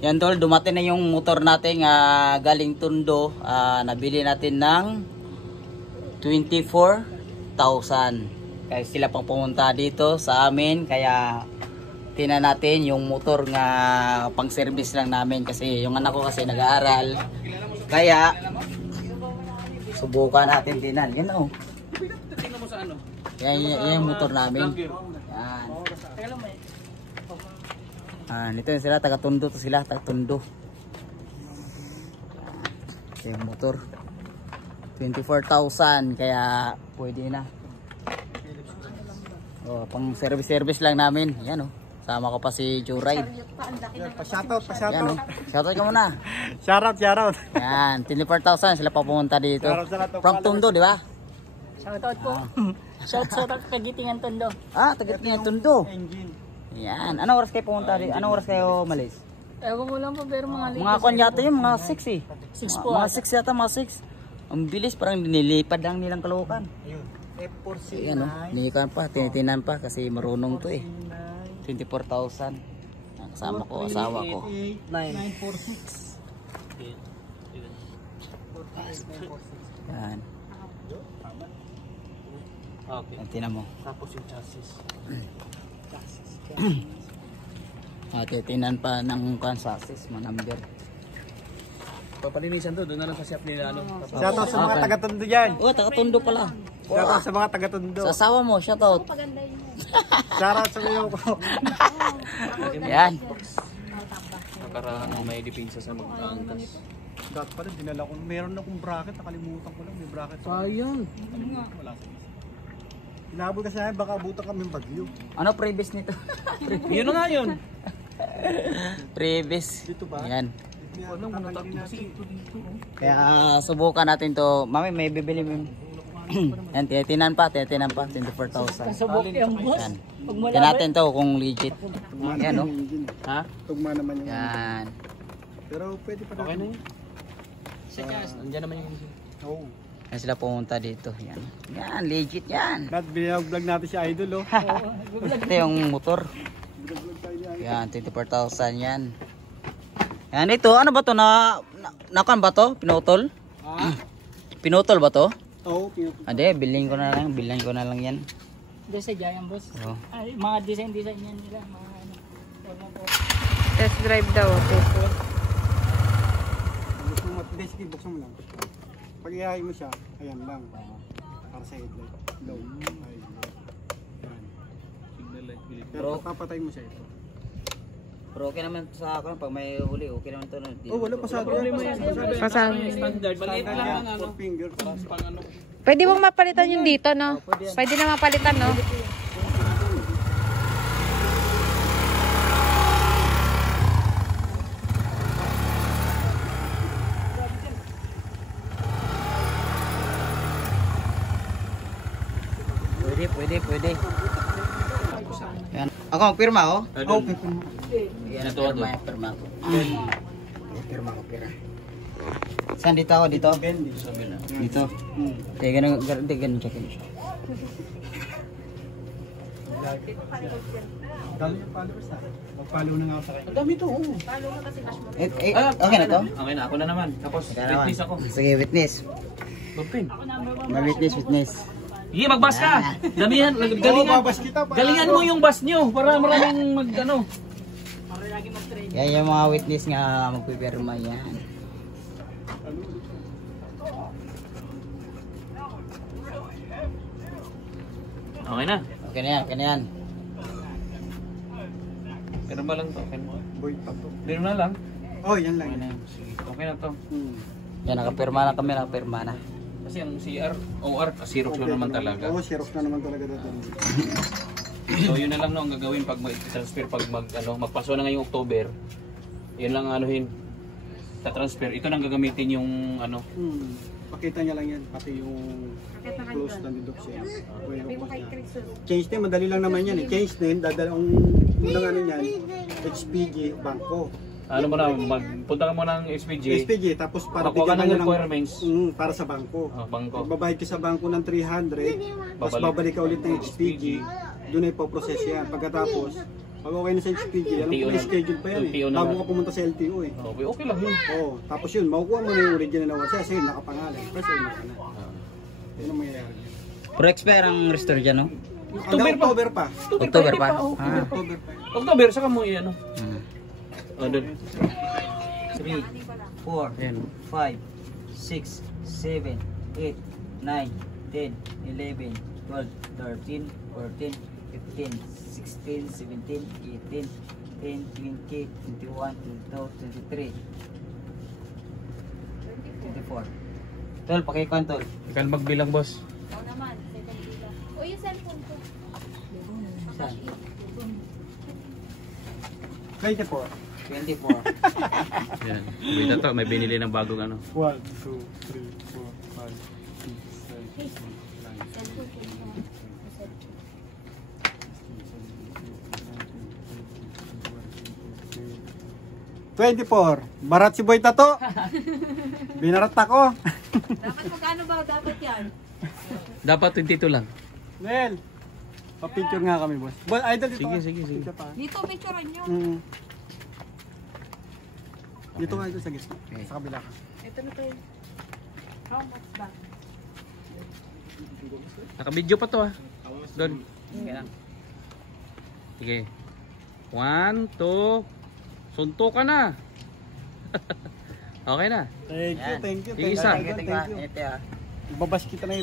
Yan tol, dumating na yung motor natin galing Tondo. Nabili natin ng 24,000. Kaya sila pang pumunta dito sa amin. Kaya tina natin yung motor nga pang service lang namin. Kasi yung anak ko kasi nag-aaral. Kaya subukan natin tinan. Yan o. Yan yung motor namin. Yan. Nito sila, taga-Tondo to sila, taga-Tondo. Yung motor 24,000, kaya pwede na. Pang service lang namin. Yan sama ko pa si Joyride. Pa-shoutout. Shoutout ka muna. Shoutout. Yan, 24,000 sila pa pumunta dito. From Tondo, di ba? Shoutout po. Shoutout Kagitingan Tondo. Taga-Gitingan Tondo. Engine. Yan. Anong oras kayo pumunta dito? Anong oras kayo malis? Ewan ko lang po, pero mga late. Mga kwan yata yun, mga 6 eh. 6 po. Mga 6 yata, mga 6. Ang bilis, parang nilipad lang nilang Caloocan. Ayun. F4C. Ayan nilikan pa, tinitinan pa kasi marunong to eh. 24,000. Kasama ko, asawa ko. 946. Yan. Okay. Tinan mo. Tapos yung chassis. Titinan pa ng chassis, manamber. Papalinisan doon na lang sa shop nila. Shoutout sa mga taga-Tondo dyan. Taga-Tondo pala. Shoutout sa mga taga-Tondo. Sa asawa mo, shoutout. Shoutout sa mga ko. Yan. Para may depensa sa mag-angkas. Dati pala dinala ko. Meron akong bracket, nakalimutan ko lang. May bracket. Sayang. Wala sa isa. Inabot kasi namin, baka abutan kami ng bagyo. Ano previous nito? Yun na nga yun. Previous. Dito ba? Yan. Anong natin dito? Kaya subukan natin to. Mami, may bibili mo. Yan, titinan pa, 24,000. Subok yung boss. Yan. Pag mula Yan natin to kung legit. Yan o. Ha? Tugma naman yung... Yan. Pero pwede pa natin. Okay na yun. sa chas. Nandiyan naman yung... Oo. Yan sila pumunta dito. Yan. Yan, legit yan. Lahat binag-vlog natin si Idol, oh. Ito yung motor. Yan, 24,000 yan. Yan, ito, ano ba to? Nakan ba to? Pinutol? Pinutol ba to? Oo, pinutol. Ade, bilhin ko na lang yan. Doon sa Giant boss. Oo. Ay, mga design yan nila. Mga ano. Test drive daw. Test drive. Gusto mo, basically, buksan mo lang. Pag ihahin mo siya, ayan lang. Para sa headlight. Low. Ayan. Signal light. Pero papatay mo siya ito. Pero okay naman sa akin, pag may huli, okay naman to. Wala pasado yan. Pasado. Standard. Maliit lang ang 4 finger. Pang ano. Pwede mong mapalitan yung dito, no? Pwede na mapalitan, no? Pwede. Yan. Ako magpirma, oh. Yan, pirma ko. Pirma ko. Saan dito ako? Dito? Dito. Ganun check in siya. Dami yung followers na. Mag-follow na nga ako sa kanya. Ang dami ito, oo. Okay na to? Okay na, ako na naman. Tapos, witness ako. Sige, witness. Bugpin. Witness. Sige, magbas ka. Damihan, galingan mo yung bus nyo para maraming mag-ano. Yan yung mga witness nga magpipirma yan. Okay na. Okay na yan. Pero ba lang to? Boy, pato. Pero na lang. Oh, yan lang. Sige, okay na to. Yan, nakapirma na kami, na. Kasi ang CR, OR, Xerox lang naman talaga. Oo, Xerox na naman talaga dito. So yun na lang no, ang gagawin pag mag-transfer, pag magpaso na ngayong October. Yun lang anuhin. Sa transfer, ito nang gagamitin yung ano. Pakita niya lang yan, pati yung close na dito siya. Change name, madali lang naman yan eh. Change name, dadalawang unang ano yan, HPG, bangko. Ano mo na, punta ka muna ng SPG. SPG, tapos para Makuha ka bigyan ng ka requirements. para sa bangko. Bangko. Magbabayad ka sa bangko ng 300, tapos babalik ka ulit ng HPG, doon ay po-process yan. Pagkatapos, Pag okay na sa HPG, alam LTO ko may na- schedule pa yan LTO eh. na Bago lang. ka pumunta sa LTO eh. Okay, okay lang yun. Oo, tapos yun, makukuha mo na yung original na warranty kasi yun, nakapangalan. Press on ka na. Yun ang mangyayari. Pero expire ang restore dyan, no? Hanggang October pa. October pa. October pa. October, saka mo ano. Hmm. Doon. 3, 4, Ayan. 5, 6, 7, 8, 9, 10, 11, 12, 13, 14, 15, 16, 17, 18, 10, 20, 21, 22, 23, 24. Tol, pakikuan tol. Ikaw magbilang, boss. Ikaw naman, second bilang. O yung cellphone ko. Saan? 24. 24. Yan. Bida to, may binili ng bagong ano. 1, 2, 3, 4, 5, 6, 7, 24. Barat si Boy Tato. Binarat ako. Dapat magkano ba dapat yan? Dapat 22 lang. Nel, pa-picture nga kami, boss. Boss, idol dito. Sige, ka. sige, sige. Picture pa. Dito, picturean nyo. Dito ka idol sa gitna. Okay. Sa kabila ka. Ito na tayo. How much ba? Naka-video pa to ah. Doon. Okay lang. Sige. 1, 2. Sunto ka na. Okay na. Thank you, Yan. thank you. Yung isa. Thank you. Ito ah. Ibabash kita na